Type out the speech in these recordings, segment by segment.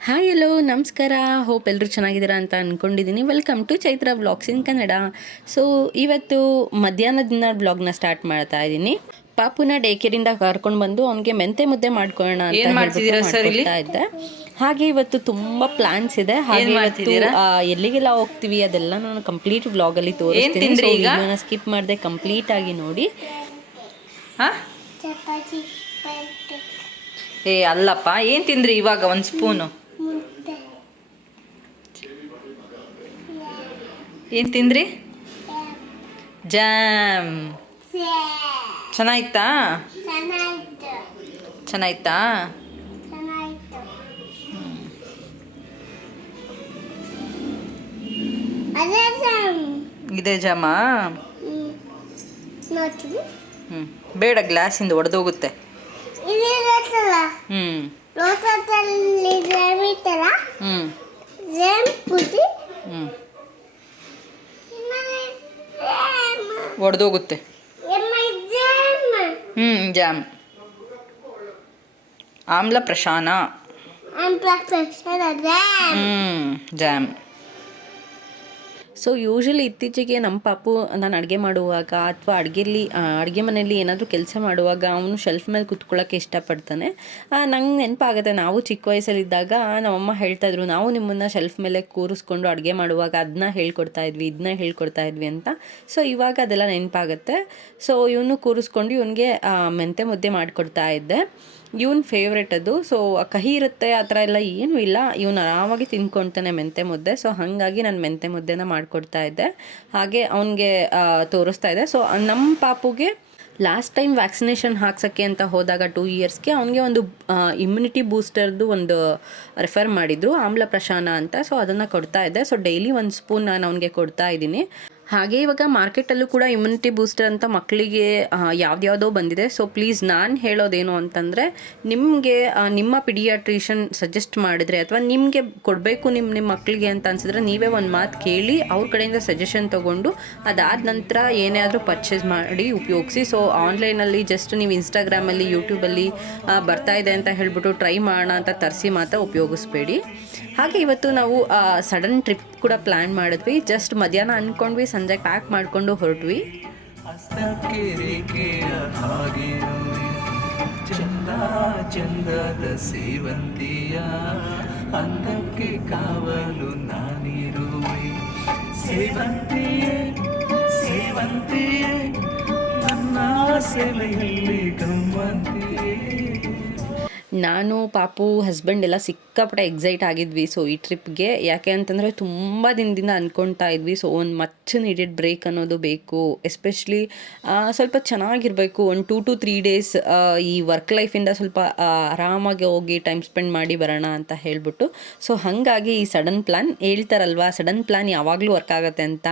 Hi hello ನಮಸ್ಕಾರ. Hope ಎಲ್ಲರೂ ಚೆನ್ನಾಗಿದ್ದೀರಾ ಅಂತ ಅಂದ್ಕೊಂಡಿದ್ದೀನಿ welcome to Chaitra vlogs in Kannada so ಇವತ್ತು ಮಧ್ಯಾಹ್ನದಿಂದ ವ್ಲಾಗ್ನ ಸ್ಟಾರ್ಟ್ ಮಾಡ್ತಾ ಇದ್ದೀನಿ ಪಾಪುನ ಡೇ ಕೇರಿಂದ ಕರ್ಕೊಂಡು ಬಂದು ಅವನಿಗೆ ಮೆಂತೆ ಮುದ್ದೆ ಮಾಡ್ಕೊಳ್ಳೋಣ ಅಂತ ಇದ್ದೆ. ಹಾಗೆ ಇವತ್ತು ತುಂಬ ಪ್ಲಾನ್ಸ್ ಇದೆ. ಹಾಗೆ? ಎಲ್ಲಿಗೆಲ್ಲ ಹೋಗ್ತೀವಿ ಅದೆಲ್ಲ ನಾನು ಕಂಪ್ಲೀಟ್ ವ್ಲಾಗಲ್ಲಿ ಅಲ್ಲಿ ತಿಂದ್ರಿ ಈಗ? ತೋರಿಸ್ತೀನಿ ಸ್ಕಿಪ್ ಮಾಡಿದೆ ಕಂಪ್ಲೀಟ್ ಆಗಿ ನೋಡಿ. ಹಾ? ಚಪಾತಿ ಏ ಅಲ್ಲಪ್ಪ ಏನ್ ತಿಂದ್ರಿ ಇವಾಗ ಒಂದ್ ಸ್ಪೂನು ಏನ್ ತಿಂದ್ರಿ? ಜಾಮ್ ಚೆನ್ನಾಗಿತ್ತಾ ಸಮ್ ಇದೆ ಜಾಮ ಹ್ಞೂ ಹ್ಮ್. ಬೇಡ ಗ್ಲಾಸಿಂದ ಒಡೆದೋಗುತ್ತೆ. ಇದೇ ಗೊತ್ತಲ್ಲ ಹ್ಮ್ ಲೋಟದಲ್ಲಿ ಜಾಮ್ ಇತ್ತಲ್ಲ ಹ್ಮ್ ಜಾಮ್ ಪುಟಿ ಹ್ಮ್ ಆಮೇಲೆ ಜಾಮ್ ಒಡೆದೋಗುತ್ತೆ. ಆಮೇಲೆ ಜಾಮ್. Hmm jam. ಆಮ್ಲ ಪ್ರಶಾನ. I'm professional jam. Hmm jam. So usually ಇತ್ತೀಚೆಗೆ ನಮ್ಮ ಪಾಪು ನಾನು ಅಡುಗೆ ಮಾಡುವಾಗ ಅಥವಾ ಅಡುಗೆಲಿ ಅಡುಗೆ ಮನೆಯಲ್ಲಿ ಏನಾದರೂ ಕೆಲಸ ಮಾಡುವಾಗ ಅವನು ಶೆಲ್ಫ್ ಮೇಲೆ ಕುತ್ಕೊಳ್ಳೋಕ್ಕೆ ಇಷ್ಟಪಡ್ತಾನೆ. ನಂಗೆ ನೆನಪಾಗುತ್ತೆ, ನಾವು ಚಿಕ್ಕ ವಯಸ್ಸಲ್ಲಿದ್ದಾಗ ನಮ್ಮಮ್ಮ ಹೇಳ್ತಾಯಿದ್ರು ನಾವು ನಿಮ್ಮನ್ನು ಶೆಲ್ಫ್ ಮೇಲೆ ಕೂರಿಸ್ಕೊಂಡು ಅಡುಗೆ ಮಾಡುವಾಗ ಅದನ್ನ ಹೇಳ್ಕೊಡ್ತಾ ಇದ್ವಿ ಇದನ್ನ ಹೇಳ್ಕೊಡ್ತಾ ಇದ್ವಿ ಅಂತ. ಸೊ ಇವಾಗ ಅದೆಲ್ಲ ನೆನಪಾಗುತ್ತೆ. ಸೊ ಇವನು ಕೂರಿಸ್ಕೊಂಡು ಇವನಿಗೆ ಮೆಂತೆ ಮುದ್ದೆ ಮಾಡಿಕೊಡ್ತಾ ಇದ್ದೆ. ಇವನ್ ಫೇವ್ರೆಟ್ ಅದು. ಸೊ ಕಹಿ ಇರುತ್ತೆ, ಆ ಥರ ಎಲ್ಲ ಏನೂ ಇಲ್ಲ. ಇವನು ಆರಾಮಾಗಿ ತಿನ್ಕೊಳ್ತಾನೆ ಮೆಂತೆ ಮುದ್ದೆ. ಸೊ ಹಾಗಾಗಿ ನಾನು ಮೆಂತೆ ಮುದ್ದೆನ ಮಾಡಿಕೊಡ್ತಾ ಇದ್ದೆ. ಹಾಗೆ ಅವನಿಗೆ ತೋರಿಸ್ತಾ ಇದ್ದೆ. ಸೊ ನಮ್ಮ ಪಾಪುಗೆ ಲಾಸ್ಟ್ ಟೈಮ್ ವ್ಯಾಕ್ಸಿನೇಷನ್ ಹಾಕ್ಸೋಕ್ಕೆ ಅಂತ ಹೋದಾಗ ಟೂ ಇಯರ್ಸ್ಗೆ ಅವನಿಗೆ ಒಂದು ಇಮ್ಯುನಿಟಿ ಬೂಸ್ಟರ್ದು ಒಂದು ರೆಫರ್ ಮಾಡಿದರು. ಆಮ್ಲ ಪ್ರಶಾನ ಅಂತ. ಸೊ ಅದನ್ನು ಕೊಡ್ತಾ ಇದ್ದೆ. ಸೊ ಡೈಲಿ ಒಂದು ಸ್ಪೂನ್ ನಾನು ಅವನಿಗೆ ಕೊಡ್ತಾ ಇದ್ದೀನಿ. ಹಾಗೆ ಇವಾಗ ಮಾರ್ಕೆಟಲ್ಲೂ ಕೂಡ ಇಮ್ಯುನಿಟಿ ಬೂಸ್ಟರ್ ಅಂತ ಮಕ್ಕಳಿಗೆ ಯಾವ್ದ್ಯಾವುದೋ ಬಂದಿದೆ. ಸೊ ಪ್ಲೀಸ್ ನಾನು ಹೇಳೋದೇನು ಅಂತಂದರೆ, ನಿಮಗೆ ನಿಮ್ಮ ಪಿಡಿಯಾಟ್ರಿಷನ್ ಸಜೆಸ್ಟ್ ಮಾಡಿದರೆ ಅಥವಾ ನಿಮಗೆ ಕೊಡಬೇಕು ನಿಮ್ಮ ನಿಮ್ಮ ಮಕ್ಕಳಿಗೆ ಅಂತ ಅನ್ಸಿದ್ರೆ ನೀವೇ ಒಂದು ಮಾತು ಕೇಳಿ, ಅವ್ರ ಕಡೆಯಿಂದ ಸಜೆಷನ್ ತೊಗೊಂಡು ಅದಾದ ನಂತರ ಏನೇ ಆದರೂ ಪರ್ಚೇಸ್ ಮಾಡಿ ಉಪಯೋಗಿಸಿ. ಸೊ ಆನ್ಲೈನಲ್ಲಿ ಜಸ್ಟ್ ನೀವು ಇನ್ಸ್ಟಾಗ್ರಾಮಲ್ಲಿ ಯೂಟ್ಯೂಬಲ್ಲಿ ಬರ್ತಾ ಇದೆ ಅಂತ ಹೇಳ್ಬಿಟ್ಟು ಟ್ರೈ ಮಾಡೋಣ ಅಂತ ತರಿಸಿ ಮಾತ್ರ ಉಪಯೋಗಿಸ್ಬೇಡಿ. ಹಾಗೆ ಇವತ್ತು ನಾವು ಸಡನ್ ಟ್ರಿಪ್ ಕೂಡ ಪ್ಲ್ಯಾನ್ ಮಾಡಿದ್ವಿ. ಜಸ್ಟ್ ಮಧ್ಯಾಹ್ನ ಅಂದ್ಕೊಂಡ್ವಿ ಸಂಜೆ ಪ್ಯಾಕ್ ಮಾಡಿಕೊಂಡು ಹೊರಟ್ವಿ. ಚಂದ ಚಂದದ ಸೇವಂತಿಯ, ಅಂದಕ್ಕೆ ಕಾವಲು ನಾನಿರುವೆ. ಸೇವಂತಿಯೇ ಸೇವಂತಿಯೇ, ನನ್ನ ಸೆಲೆಯಲ್ಲಿ ಗಮ್ಮಂತಿಯೇ. ನಾನು, ಪಾಪು ಹಸ್ಬೆಂಡ್ ಎಲ್ಲ ಸಿಕ್ಕಾಪಟ್ಟೆ ಎಕ್ಸೈಟ್ ಆಗಿದ್ವಿ. ಸೊ ಈ ಟ್ರಿಪ್ಗೆ ಯಾಕೆ ಅಂತಂದರೆ ತುಂಬ ದಿನದಿಂದ ಅಂದ್ಕೊಳ್ತಾ ಇದ್ವಿ. ಸೊ ಒಂದು ಮಚ್ಚ ನೀಡೆಡ್ ಬ್ರೇಕ್ ಅನ್ನೋದು ಬೇಕು. ಎಸ್ಪೆಷಲಿ ಸ್ವಲ್ಪ ಚೆನ್ನಾಗಿರಬೇಕು. ಒಂದು ಟೂ ಟು ತ್ರೀ ಡೇಸ್ ಈ ವರ್ಕ್ ಲೈಫಿಂದ ಸ್ವಲ್ಪ ಆರಾಮಾಗಿ ಹೋಗಿ ಟೈಮ್ ಸ್ಪೆಂಡ್ ಮಾಡಿ ಬರೋಣ ಅಂತ ಹೇಳ್ಬಿಟ್ಟು. ಸೊ ಹಾಗಾಗಿ ಈ ಸಡನ್ ಪ್ಲ್ಯಾನ್ ಹೇಳ್ತಾರಲ್ವಾ? ಸಡನ್ ಪ್ಲ್ಯಾನ್ ಯಾವಾಗಲೂ ವರ್ಕ್ ಆಗುತ್ತೆ ಅಂತ.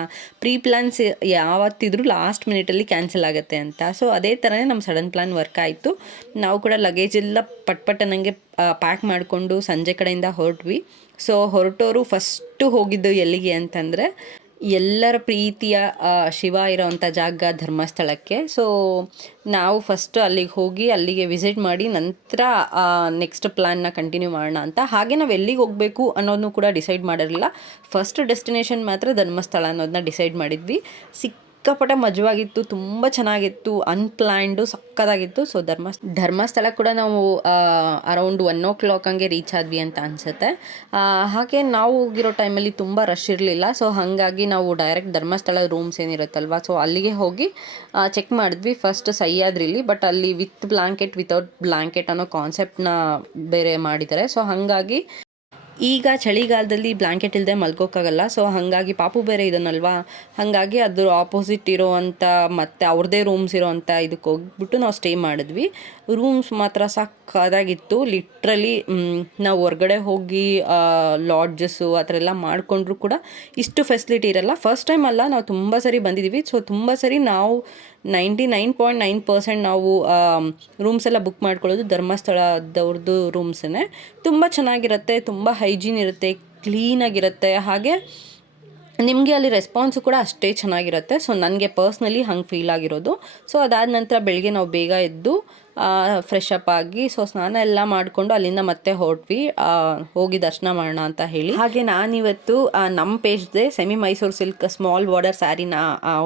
ಪ್ರೀ ಪ್ಲ್ಯಾನ್ಸ್ ಯಾವತ್ತಿದ್ರೂ ಲಾಸ್ಟ್ ಮಿನಿಟಲ್ಲಿ ಕ್ಯಾನ್ಸಲ್ ಆಗುತ್ತೆ ಅಂತ. ಸೊ ಅದೇ ಥರನೇ ನಮ್ಮ ಸಡನ್ ಪ್ಲ್ಯಾನ್ ವರ್ಕ್ ಆಯಿತು. ನಾವು ಕೂಡ ಲಗೇಜ್ ಎಲ್ಲ ಪಟ್ ಪಟ್ ಅನ್ನಂಗೆ ಪ್ಯಾಕ್ ಮಾಡಿಕೊಂಡು ಸಂಜೆ ಕಡೆಯಿಂದ ಹೊರಟ್ವಿ. ಸೊ ಹೊರಟೋರು ಫಸ್ಟು ಹೋಗಿದ್ದು ಎಲ್ಲಿಗೆ ಅಂತಂದರೆ, ಎಲ್ಲರ ಪ್ರೀತಿಯ ಶಿವ ಇರೋವಂಥ ಜಾಗ ಧರ್ಮಸ್ಥಳಕ್ಕೆ. ಸೊ ನಾವು ಫಸ್ಟ್ ಅಲ್ಲಿಗೆ ಹೋಗಿ ಅಲ್ಲಿಗೆ ವಿಸಿಟ್ ಮಾಡಿ ನಂತರ ನೆಕ್ಸ್ಟ್ ಪ್ಲ್ಯಾನ್ನ ಕಂಟಿನ್ಯೂ ಮಾಡೋಣ ಅಂತ. ಹಾಗೆ ನಾವು ಎಲ್ಲಿಗೆ ಹೋಗಬೇಕು ಅನ್ನೋದನ್ನು ಕೂಡ ಡಿಸೈಡ್ ಮಾಡಿರಲಿಲ್ಲ. ಫಸ್ಟ್ ಡೆಸ್ಟಿನೇಷನ್ ಮಾತ್ರ ಧರ್ಮಸ್ಥಳ ಅನ್ನೋದನ್ನ ಡಿಸೈಡ್ ಮಾಡಿದ್ವಿ. ಸಿಕ್ಕಾಪಟ್ಟೆ ಮಜವಾಗಿತ್ತು, ತುಂಬ ಚೆನ್ನಾಗಿತ್ತು ಅನ್ಪ್ಲ್ಯಾಂಡು ಸಕ್ಕದಾಗಿತ್ತು. ಸೊ ಧರ್ಮ ಧರ್ಮಸ್ಥಳ ಕೂಡ ನಾವು ಅರೌಂಡ್ ಒನ್ ಓ ಕ್ಲಾಕ್ ಹಂಗೆ ರೀಚ್ ಆದ್ವಿ ಅಂತ ಅನಿಸುತ್ತೆ. ಹಾಗೆ ನಾವು ಹೋಗಿರೋ ಟೈಮಲ್ಲಿ ತುಂಬ ರಶ್ ಇರಲಿಲ್ಲ. ಸೊ ಹಾಗಾಗಿ ನಾವು ಡೈರೆಕ್ಟ್ ಧರ್ಮಸ್ಥಳ ರೂಮ್ಸ್ ಏನಿರುತ್ತಲ್ವ ಸೊ ಅಲ್ಲಿಗೆ ಹೋಗಿ ಚೆಕ್ ಮಾಡಿದ್ವಿ. ಫಸ್ಟ್ ಸಹ್ಯಾದ್ರಿಲಿ ಬಟ್ ಅಲ್ಲಿ ವಿತ್ ಬ್ಲಾಂಕೆಟ್ ವಿತೌಟ್ ಬ್ಲಾಂಕೆಟ್ ಅನ್ನೋ ಕಾನ್ಸೆಪ್ಟನ್ನ ಬೇರೆ ಮಾಡಿದ್ದಾರೆ. ಸೊ ಹಾಗಾಗಿ ಈಗ ಚಳಿಗಾಲದಲ್ಲಿ ಬ್ಲ್ಯಾಂಕೆಟ್ ಇಲ್ಲದೆ ಮಲ್ಕೋಕ್ಕಾಗಲ್ಲ ಸೊ ಹಾಗಾಗಿ ಪಾಪು ಬೇರೆ ಇದನ್ನಲ್ವಾ? ಹಾಗಾಗಿ ಅದ್ರ ಆಪೋಸಿಟ್ ಇರೋವಂಥ ಮತ್ತು ಅವ್ರದ್ದೇ ರೂಮ್ಸ್ ಇರೋವಂಥ ಇದಕ್ಕೆ ಹೋಗ್ಬಿಟ್ಟು ನಾವು ಸ್ಟೇ ಮಾಡಿದ್ವಿ. ರೂಮ್ಸ್ ಮಾತ್ರ ಸಕ್ಕದಾಗಿತ್ತು ಲಿಟ್ರಲಿ ನಾವು ಹೊರಗಡೆ ಹೋಗಿ ಲಾಡ್ಜಸ್ಸು ಆ ಥರ ಎಲ್ಲ ಮಾಡಿಕೊಂಡ್ರು ಕೂಡ ಇಷ್ಟು ಫೆಸಿಲಿಟಿ ಇರಲ್ಲ. ಫಸ್ಟ್ ಟೈಮ್ ಅಲ್ಲ, ನಾವು ತುಂಬ ಸರಿ ಬಂದಿದ್ದೀವಿ ಸೊ ತುಂಬ ಸರಿ ನಾವು ninety nine point nine percent ನಾವು ರೂಮ್ಸ್ ಎಲ್ಲ ಬುಕ್ ಮಾಡ್ಕೊಳ್ಳೋದು ಧರ್ಮಸ್ಥಳದವ್ರದ್ದು ರೂಮ್ಸನ್ನೇ ತುಂಬ ಚೆನ್ನಾಗಿರುತ್ತೆ, ತುಂಬ ಹೈಜೀನ್ ಇರುತ್ತೆ ಕ್ಲೀನಾಗಿರುತ್ತೆ ಹಾಗೆ ನಿಮಗೆ ಅಲ್ಲಿ ರೆಸ್ಪಾನ್ಸು ಕೂಡ ಅಷ್ಟೇ ಚೆನ್ನಾಗಿರುತ್ತೆ. ಸೊ ನನಗೆ ಪರ್ಸ್ನಲಿ ಹಂಗೆ ಫೀಲ್ ಆಗಿರೋದು. ಸೊ ಅದಾದ ನಂತರ ಬೆಳಗ್ಗೆ ನಾವು ಬೇಗ ಎದ್ದು ಫ್ರೆಶ್ ಅಪ್ ಆಗಿ ಸೊ ಸ್ನಾನ ಎಲ್ಲ ಮಾಡಿಕೊಂಡು ಅಲ್ಲಿಂದ ಮತ್ತೆ ಹೊರಟ್ವಿ. ಹೋಗಿ ದರ್ಶನ ಮಾಡೋಣ ಅಂತ ಹೇಳಿ. ಹಾಗೆ ನಾನಿವತ್ತು ನಮ್ಮ ಪೇಜ್ದೆ semi Mysuru silk small border ಸ್ಯಾರಿನ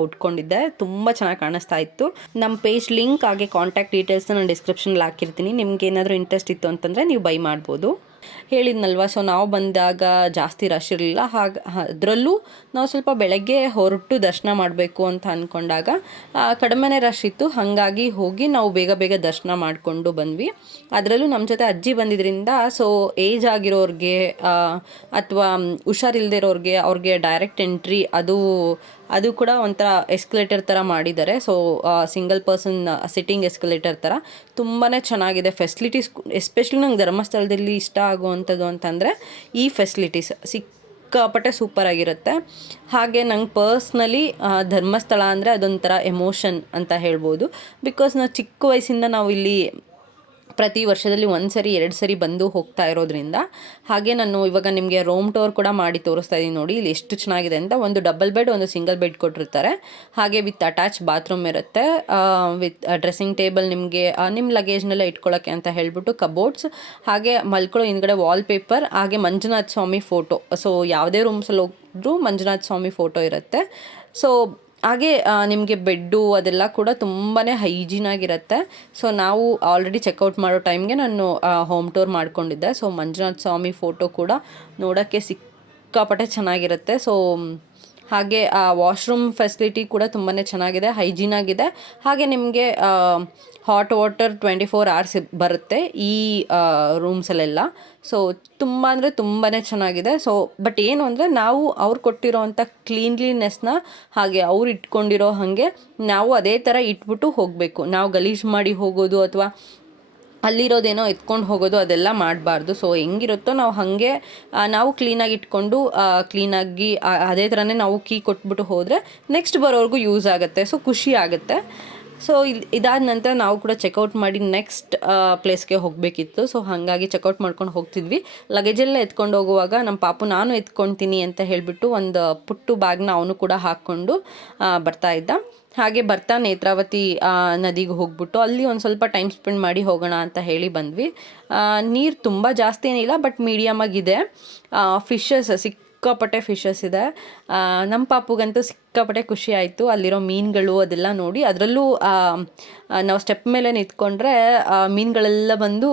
ಉಟ್ಕೊಂಡಿದ್ದೆ. ತುಂಬ ಚೆನ್ನಾಗಿ ಕಾಣಿಸ್ತಾ ಇತ್ತು. ನಮ್ಮ ಪೇಜ್ ಲಿಂಕ್ ಹಾಗೆ ಕಾಂಟ್ಯಾಕ್ಟ್ ಡೀಟೇಲ್ಸ್ನ ನಾನು ಡಿಸ್ಕ್ರಿಪ್ಷನಲ್ಲಿ ಹಾಕಿರ್ತೀನಿ. ನಿಮ್ಗೆ ಏನಾದರೂ ಇಂಟ್ರೆಸ್ಟ್ ಇತ್ತು ಅಂತಂದರೆ ನೀವು ಬೈ ಮಾಡ್ಬೋದು. ಹೇಳಿದ್ನಲ್ವ? ಸೊ ನಾವು ಬಂದಾಗ ಜಾಸ್ತಿ ರಶ್ ಇರಲಿಲ್ಲ. ಹಾಗೆ ಅದರಲ್ಲೂ ನಾವು ಸ್ವಲ್ಪ ಬೆಳಗ್ಗೆ ಹೊರಟು ದರ್ಶನ ಮಾಡಬೇಕು ಅಂತ ಅಂದ್ಕೊಂಡಾಗ ಕಡಿಮೆನೇ ರಶ್ ಇತ್ತು. ಹಾಗಾಗಿ ಹೋಗಿ ನಾವು ಬೇಗ ಬೇಗ ದರ್ಶನ ಮಾಡಿಕೊಂಡು ಬಂದ್ವಿ. ಅದರಲ್ಲೂ ನಮ್ಮ ಜೊತೆ ಅಜ್ಜಿ ಬಂದಿದ್ದರಿಂದ ಸೊ ಏಜ್ ಆಗಿರೋರಿಗೆ ಅಥವಾ ಹುಷಾರಿಲ್ಲದೆ ಇರೋರಿಗೆ ಅವ್ರಿಗೆ ಡೈರೆಕ್ಟ್ ಎಂಟ್ರಿ ಅದು ಅದು ಕೂಡ ಒಂಥರ ಎಸ್ಕಲೇಟರ್ ಥರ ಮಾಡಿದ್ದಾರೆ. So single person sitting escalator ಥರ ತುಂಬಾ ಚೆನ್ನಾಗಿದೆ. ಫೆಸಿಲಿಟೀಸ್ ಎಸ್ಪೆಷಲಿ ನಂಗೆ ಧರ್ಮಸ್ಥಳದಲ್ಲಿ ಇಷ್ಟ ಆಗುವಂಥದ್ದು ಅಂತಂದರೆ ಈ ಫೆಸಿಲಿಟೀಸ್ ಸಿಕ್ಕಾಪಟ್ಟೆ ಸೂಪರ್ ಆಗಿರುತ್ತೆ. ಹಾಗೆ ನಂಗೆ ಪರ್ಸ್ನಲಿ ಧರ್ಮಸ್ಥಳ ಅಂದರೆ ಅದೊಂಥರ ಎಮೋಷನ್ ಅಂತ ಹೇಳ್ಬೋದು. ಬಿಕಾಸ್ ನಾವು ಚಿಕ್ಕ ವಯಸ್ಸಿಂದ ನಾವು ಇಲ್ಲಿ ಪ್ರತಿ ವರ್ಷದಲ್ಲಿ ಒಂದು ಸರಿ, ಎರಡು ಸರಿ ಬಂದು ಹೋಗ್ತಾ ಇರೋದ್ರಿಂದ ಹಾಗೆ ನಾನು ಇವಾಗ ನಿಮಗೆ ರೂಮ್ ಟೂರ್ ಕೂಡ ಮಾಡಿ ತೋರಿಸ್ತಾ ಇದ್ದೀನಿ ನೋಡಿ, ಇಲ್ಲಿ ಎಷ್ಟು ಚೆನ್ನಾಗಿದೆ ಅಂತ. ಒಂದು ಡಬಲ್ ಬೆಡ್ ಒಂದು ಸಿಂಗಲ್ ಬೆಡ್ ಕೊಟ್ಟಿರ್ತಾರೆ. ಹಾಗೆ ವಿತ್ ಅಟ್ಯಾಚ್ ಬಾತ್ರೂಮ್ ಇರುತ್ತೆ. ವಿತ್ ಡ್ರೆಸ್ಸಿಂಗ್ ಟೇಬಲ್ ನಿಮಗೆ ನಿಮ್ಮ ಲಗೇಜ್ನೆಲ್ಲ ಇಟ್ಕೊಳ್ಳೋಕ್ಕೆ ಅಂತ ಹೇಳಿಬಿಟ್ಟು ಕಬೋರ್ಡ್ಸ್ ಹಾಗೆ ಮಲ್ಕೊಳ್ಳೋ ಹಿಂದ್ಗಡೆ ವಾಲ್ ಪೇಪರ್ ಹಾಗೆ ಮಂಜುನಾಥ ಸ್ವಾಮಿ ಫೋಟೋ ಸೊ ಯಾವುದೇ ರೂಮ್ಸಲ್ಲಿ ಹೋದ್ರೂ ಮಂಜುನಾಥ ಸ್ವಾಮಿ ಫೋಟೋ ಇರುತ್ತೆ. ಸೊ ಹಾಗೆ ನಿಮಗೆ ಬೆಡ್ಡು ಅದೆಲ್ಲ ಕೂಡ ತುಂಬಾ ಹೈಜೀನ್ ಆಗಿರುತ್ತೆ. ಸೊ, ನಾವು ಆಲ್ರೆಡಿ ಚೆಕ್ಔಟ್ ಮಾಡೋ ಟೈಮ್ಗೆ ನಾನು ಹೋಮ್ ಟೂರ್ ಮಾಡಿಕೊಂಡಿದ್ದೆ. ಸೊ ಮಂಜುನಾಥ ಸ್ವಾಮಿ ಫೋಟೋ ಕೂಡ ನೋಡೋಕ್ಕೆ ಸಿಕ್ಕಾಪಟ್ಟೆ ಚೆನ್ನಾಗಿರುತ್ತೆ. ಸೊ ಹಾಗೆ, ಆ ವಾಶ್ರೂಮ್ ಫೆಸಿಲಿಟಿ ಕೂಡ ತುಂಬಾ ಚೆನ್ನಾಗಿದೆ ಹೈಜೀನ್ ಆಗಿದೆ. ಹಾಗೆ ನಿಮಗೆ hot water twenty four hours ಬರುತ್ತೆ ಈ ರೂಮ್ಸಲ್ಲೆಲ್ಲ ಸೊ ತುಂಬ ಅಂದರೆ ತುಂಬಾ ಚೆನ್ನಾಗಿದೆ. ಸೊ ಬಟ್ ಏನು ಅಂದರೆ ನಾವು ಅವ್ರು ಕೊಟ್ಟಿರೋವಂಥ ಕ್ಲೀನ್ಲಿನೆಸ್ನ ಹಾಗೆ ಅವ್ರು ಇಟ್ಕೊಂಡಿರೋ ಹಾಗೆ ನಾವು ಅದೇ ಥರ ಇಟ್ಬಿಟ್ಟು ಹೋಗಬೇಕು. ನಾವು ಗಲೀಜು ಮಾಡಿ ಹೋಗೋದು ಅಥವಾ ಅಲ್ಲಿರೋದೇನೋ ಎತ್ಕೊಂಡು ಹೋಗೋದು ಅದೆಲ್ಲ ಮಾಡಬಾರ್ದು. ಸೊ ಹೆಂಗಿರುತ್ತೋ ನಾವು ಹಾಗೆ ನಾವು ಕ್ಲೀನಾಗಿ ಇಟ್ಕೊಂಡು ಕ್ಲೀನಾಗಿ ಅದೇ ಥರನೇ ನಾವು ಕೀ ಕೊಟ್ಬಿಟ್ಟು ಹೋದರೆ ನೆಕ್ಸ್ಟ್ ಬರೋರ್ಗೂ ಯೂಸ್ ಆಗುತ್ತೆ. ಸೊ ಖುಷಿ ಆಗುತ್ತೆ. ಸೊ ಇದಾದ ನಂತರ ನಾವು ಕೂಡ ಚೆಕ್ಔಟ್ ಮಾಡಿ ನೆಕ್ಸ್ಟ್ ಪ್ಲೇಸ್ಗೆ ಹೋಗಬೇಕಿತ್ತು. ಸೊ ಹಾಗಾಗಿ ಚೆಕ್ಔಟ್ ಮಾಡ್ಕೊಂಡು ಹೋಗ್ತಿದ್ವಿ. ಲಗೇಜೆಲ್ಲ ಎತ್ಕೊಂಡು ಹೋಗುವಾಗ ನಮ್ಮ ಪಾಪು ನಾನು ಎತ್ಕೊಳ್ತೀನಿ ಅಂತ ಹೇಳಿಬಿಟ್ಟು ಒಂದು ಪುಟ್ಟು ಬ್ಯಾಗ್ನ ಅವನು ಕೂಡ ಹಾಕ್ಕೊಂಡು ಬರ್ತಾ ಇದ್ದ. ಹಾಗೆ ಬರ್ತಾ ನೇತ್ರಾವತಿ ನದಿಗೆ ಹೋಗ್ಬಿಟ್ಟು ಅಲ್ಲಿ ಒಂದು ಸ್ವಲ್ಪ ಟೈಮ್ ಸ್ಪೆಂಡ್ ಮಾಡಿ ಹೋಗೋಣ ಅಂತ ಹೇಳಿ ಬಂದ್ವಿ. ನೀರು ತುಂಬ ಜಾಸ್ತಿ ಏನಿಲ್ಲ ಬಟ್ ಮೀಡಿಯಮ್ ಆಗಿದೆ ಫಿಶಸ್ ಸಿಕ್ಕಾಪಟ್ಟೆ ಫಿಶಸ್ ಇದೆ. ನಮ್ಮ ಪಾಪುಗಂತೂ ಸಿಕ್ಕಾಪಟ್ಟೆ ಖುಷಿ ಆಯಿತು. ಅಲ್ಲಿರೋ ಮೀನುಗಳು ಅದೆಲ್ಲ ನೋಡಿ, ಅದರಲ್ಲೂ ನಾವು ಸ್ಟೆಪ್ ಮೇಲೆ ನಿಂತ್ಕೊಂಡ್ರೆ ಮೀನುಗಳೆಲ್ಲ ಬಂದು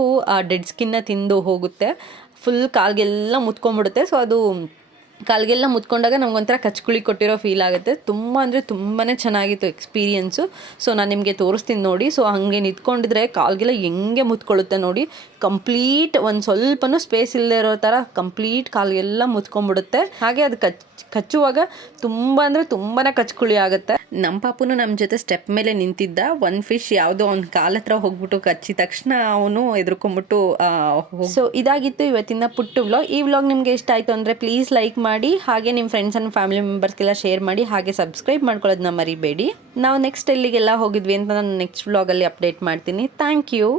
ಡೆಡ್ ಸ್ಕಿನ್ನ ತಿಂದು ಹೋಗುತ್ತೆ. ಫುಲ್ ಕಾಲ್ಗೆಲ್ಲ ಮುತ್ಕೊಂಡ್ಬಿಡುತ್ತೆ. ಸೊ ಅದು ಕಾಲ್ಗೆಲ್ಲ ಮುತ್ಕೊಂಡಾಗ ನಮಗೊಂಥರ ಕಚ್ಕುಳಿ ಕೊಟ್ಟಿರೋ ಫೀಲ್ ಆಗುತ್ತೆ. ತುಂಬ ಅಂದರೆ ತುಂಬಾ ಚೆನ್ನಾಗಿತ್ತು ಎಕ್ಸ್ಪೀರಿಯನ್ಸು ಸೊ ನಾನು ನಿಮಗೆ ತೋರಿಸ್ತೀನಿ ನೋಡಿ. ಸೊ ಹಾಗೆ ನಿಂತ್ಕೊಂಡಿದ್ರೆ ಕಾಲ್ಗೆಲ್ಲ ಹೆಂಗೆ ಮುತ್ಕೊಳ್ಳುತ್ತೆ ನೋಡಿ. ಕಂಪ್ಲೀಟ್ ಒಂದು ಸ್ವಲ್ಪನೂ ಸ್ಪೇಸ್ ಇಲ್ಲದೆ ಇರೋ ಥರ ಕಂಪ್ಲೀಟ್ ಕಾಲ್ಗೆಲ್ಲ ಮುತ್ಕೊಂಡ್ಬಿಡುತ್ತೆ. ಹಾಗೆ ಅದು ಕಚ್, ಕಚ್ಚುವಾಗ ತುಂಬ ಅಂದರೆ ತುಂಬಾ ಕಚ್ಕುಳಿ ಆಗುತ್ತೆ. ನಮ್ಮ ಪಾಪುನು ನಮ್ಮ ಜೊತೆ ಸ್ಟೆಪ್ ಮೇಲೆ ನಿಂತಿದ್ದ. ಒನ್ ಫಿಶ್ ಯಾವುದೋ ಒಂದು ಕಾಲ ಹತ್ರ ಹೋಗ್ಬಿಟ್ಟು ಕಚ್ಚಿದ ತಕ್ಷಣ ಅವನು ಎದುರ್ಕೊಂಡ್ಬಿಟ್ಟು ಸೊ ಇದಾಗಿತ್ತು ಇವತ್ತಿನ ಪುಟ್ಟು ವ್ಲಾಗ್ ಈ ವ್ಲಾಗ್ ನಿಮಗೆ ಇಷ್ಟ ಆಯಿತು ಅಂದರೆ ಪ್ಲೀಸ್ ಲೈಕ್ ಮಾಡಿ ಹಾಗೆ ನಿಮ್ಮ ಫ್ರೆಂಡ್ಸ್ ಆ್ಯಂಡ್ ಫ್ಯಾಮಿಲಿ ಮೆಂಬರ್ಸ್ಗೆಲ್ಲ ಶೇರ್ ಮಾಡಿ ಹಾಗೆ ಸಬ್ಸ್ಕ್ರೈಬ್ ಮಾಡ್ಕೊಳ್ಳೋದನ್ನ ಮರಿಬೇಡಿ. ನಾವು ನೆಕ್ಸ್ಟ್ ಎಲ್ಲಿಗೆಲ್ಲ ಹೋಗಿದ್ವಿ ಅಂತ ನಾನು ನೆಕ್ಸ್ಟ್ ವ್ಲಾಗಲ್ಲಿ ಅಪ್ಡೇಟ್ ಮಾಡ್ತೀನಿ. Thank you